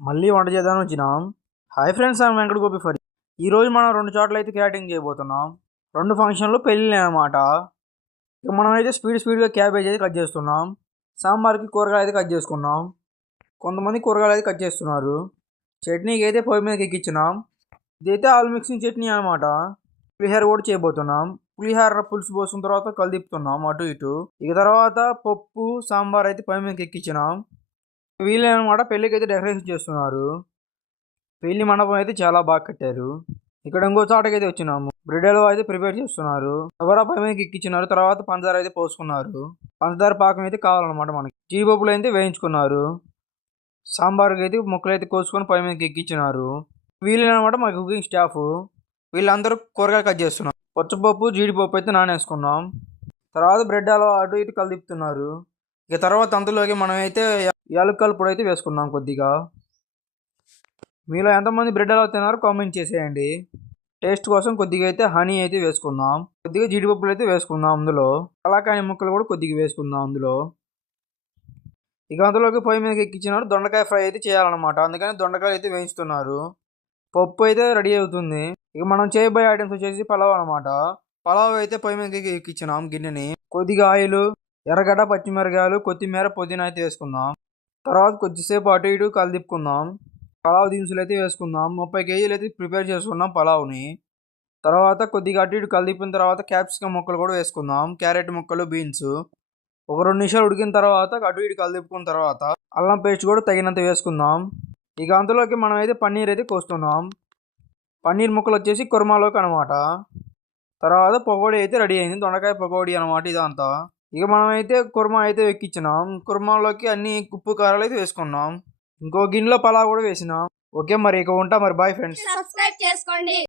మళ్ళీ వంట చేద్దామని వచ్చినాం. Hi friends, I'm Venkata Gopi for. ఈరోజు మనం 2 చోట్ల అయితే క్యాటరింగ్ చేయబోతున్నాం. 2 ఫంక్షన్లు పెళ్ళి అనమాట. ఇక మనం అయితే స్పీడ్గా క్యాబేజ్ అయితే కట్ చేస్తున్నాం. సాంబార్కి కూరగాయలు అయితే కట్ చేసుకున్నాం. కొంతమంది కూరగాయలు అయితే కట్ చేస్తున్నారు. చట్నీకి అయితే పొయ్యి మీదకి ఎక్కించినాం. ఇదైతే ఆల్ మిక్సింగ్ చట్నీ అనమాట. పులిహోర కూడా చేయబోతున్నాం. పులిహోర పులుసు పోసిన తర్వాత కలిదిప్పుతున్నాం అటు ఇటు. ఇక తర్వాత పప్పు సాంబార్ అయితే పొయ్యి మీదకి ఎక్కించినాం. వీళ్ళనమాట పెళ్ళికి అయితే డెకరేషన్ చేస్తున్నారు. పెళ్లి మండపం అయితే చాలా బాగా కట్టారు. ఇక్కడ ఇంకో చోటకైతే వచ్చినాము. బ్రెడ్ హల్వా అయితే ప్రిపేర్ చేస్తున్నారు. ఎవరా పై మీదకి ఎక్కించినారు. తర్వాత పంచదార అయితే పోసుకున్నారు. పంచదార పాకం అయితే కావాలన్నమాట మనకి. జీడిపప్పులు అయితే వేయించుకున్నారు. సాంబార్కి అయితే ముక్కలు అయితే కోసుకొని పై మీదకి ఎక్కించినారు. వీళ్ళనమాట మా కుకింగ్ స్టాఫ్. వీళ్ళందరూ కూరగాయలు కట్ చేస్తున్నారు. పచ్చపప్పు జీడిపప్పు అయితే నానేసుకున్నాం. తర్వాత బ్రెడ్ హల్వా అటు ఇటు కలిదిప్పుతున్నారు. ఇక తర్వాత అందులోకి మనం అయితే యాలక్కల పొడి అయితే వేసుకున్నాం కొద్దిగా. మీలో ఎంతమంది బ్రెడ్ హల్వా తిన్నారో కామెంట్ చేసేయండి. టేస్ట్ కోసం కొద్దిగా అయితే హనీ అయితే వేసుకుందాం. కొద్దిగా జీడిపప్పులు అయితే వేసుకుందాం. అందులో కలాకాయ ముక్కలు కూడా కొద్దిగా వేసుకుందాం అందులో. ఇక అందులోకి పొయ్యి మీదకి ఎక్కించినారు. దొండకాయ ఫ్రై అయితే చేయాలన్నమాట. అందుకని దొండకాయలు అయితే వేయిస్తున్నారు. పప్పు అయితే రెడీ అవుతుంది. ఇక మనం చేయబోయే ఐటమ్స్ వచ్చేసి పలావ్ అనమాట. పలావ్ అయితే పొయ్యి మీదకి ఎక్కించినాం గిన్నెని. కొద్దిగా ఆయిల్, ఎర్రగడ్డ, పచ్చిమిరకాయలు, కొత్తిమీర, పుదీనా అయితే వేసుకుందాం. తర్వాత కొద్దిసేపు అటు ఇటు కలిదిప్పుకుందాం. పలావ్ దినుసులు అయితే వేసుకుందాం. 30 కేజీలు అయితే ప్రిపేర్ చేసుకున్నాం పలావ్ని. తర్వాత కొద్దిగా అటు ఇటు కలిపిన తర్వాత క్యాప్సికమ్ ముక్కలు కూడా వేసుకుందాం. క్యారెట్ ముక్కలు, బీన్స్ ఒక 2 నిమిషాలు ఉడికిన తర్వాత అటు ఇటు కలిపుకున్న తర్వాత అల్లం పేస్ట్ కూడా తగినంత వేసుకుందాం. ఇక అందులోకి మనం అయితే పన్నీర్ అయితే కోస్తున్నాం. పన్నీర్ ముక్కలు వచ్చేసి కుర్మాలోకి అనమాట. తర్వాత పకోడీ అయితే రెడీ అయింది. దొండకాయ పకోడీ అనమాట ఇదంతా. ఇక మనం అయితే కుర్మా అయితే ఎక్కించినాం. కుర్మాలోకి అన్ని ఉప్పు కారాలు అయితే వేసుకున్నాం. ఇంకో గిన్నెలో పలావ్ కూడా వేసినాం. ఓకే మరి ఇక ఉంటా మరి. Bye friends. సబ్స్క్రైబ్ చేసుకోండి.